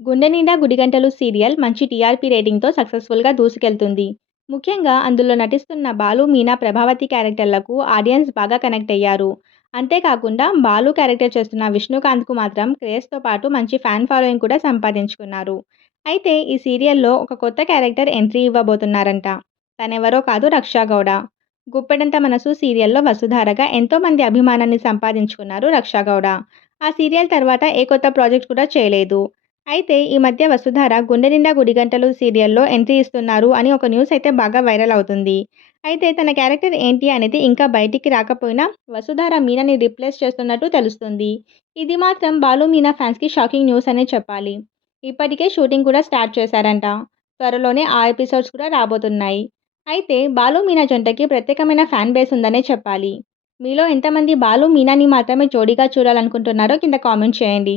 గుండె నిండా గుడిగంటలు సీరియల్ మంచి టీఆర్పీ రేటింగ్తో సక్సెస్ఫుల్గా దూసుకెళ్తుంది. ముఖ్యంగా అందులో నటిస్తున్న బాలు మీనా ప్రభావతి క్యారెక్టర్లకు ఆడియన్స్ బాగా కనెక్ట్ అయ్యారు. అంతేకాకుండా బాలు క్యారెక్టర్ చేస్తున్న విష్ణుకాంత్కు మాత్రం క్రేజ్తో పాటు మంచి ఫ్యాన్ ఫాలోయింగ్ కూడా సంపాదించుకున్నారు. అయితే ఈ సీరియల్లో ఒక కొత్త క్యారెక్టర్ ఎంట్రీ ఇవ్వబోతున్నారంట. తనెవరో కాదు రక్షా గౌడ. గుప్పెడంత మనసు సీరియల్లో వసుధారగా ఎంతోమంది అభిమానాన్ని సంపాదించుకున్నారు రక్షా గౌడ. ఆ సీరియల్ తర్వాత ఏ కొత్త ప్రాజెక్ట్ కూడా చేయలేదు. అయితే ఈ మధ్య వసుధార గుండె నిండా గుడిగంటలు సీరియల్లో ఎంట్రీ ఇస్తున్నారు అని ఒక న్యూస్ అయితే బాగా వైరల్ అవుతుంది. అయితే తన క్యారెక్టర్ ఏంటి అనేది ఇంకా బయటికి రాకపోయినా వసుధార మీనాని రీప్లేస్ చేస్తున్నట్టు తెలుస్తుంది. ఇది మాత్రం బాలు మీనా ఫ్యాన్స్కి షాకింగ్ న్యూస్ అనే చెప్పాలి. ఇప్పటికే షూటింగ్ కూడా స్టార్ట్ చేశారంట. త్వరలోనే ఆ ఎపిసోడ్స్ కూడా రాబోతున్నాయి. అయితే బాలు మీనా జంటకి ప్రత్యేకమైన ఫ్యాన్ బేస్ ఉందనే చెప్పాలి. మీలో ఎంతమంది బాలు మీనాని మాత్రమే జోడీగా చూడాలనుకుంటున్నారో కింద కామెంట్ చేయండి.